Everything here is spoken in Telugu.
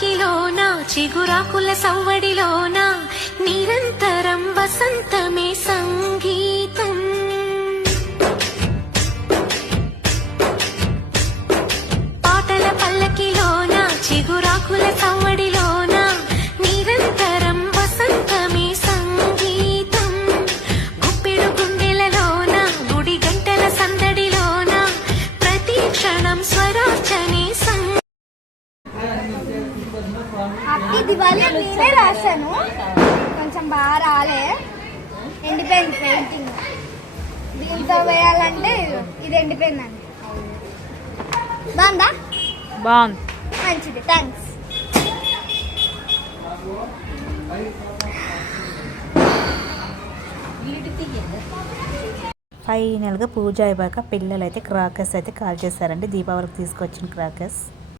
పల్లకిలోన చిగురాకుల సవ్వడిలోన నిరంతరం వసంతమే సంగీతం. పాటల పల్లకిలోన చిగురాకుల సవ్వడిలోన నిరంతరం వసంతమే సంగీతం. గుప్పెడు గుండెలలోన గుడి గంటల సందడిలోన ప్రతి క్షణం స్వరార్చనే హ్యాపీ దివాళీ నేనే రాశాను, కొంచెం బాగా రాలే, ఎండిపోయింది పెయింటింగ్. దీంతో వేయాలంటే ఇది ఎండిపోయిందండి. బాగుందా? బాగుంది, మంచిది, థ్యాంక్స్. ఫైనల్గా పూజ అయిపోయాక పిల్లలు అయితే క్రాకర్స్ అయితే కాల్ చేశారండి, దీపావళికి తీసుకొచ్చిన క్రాకర్స్.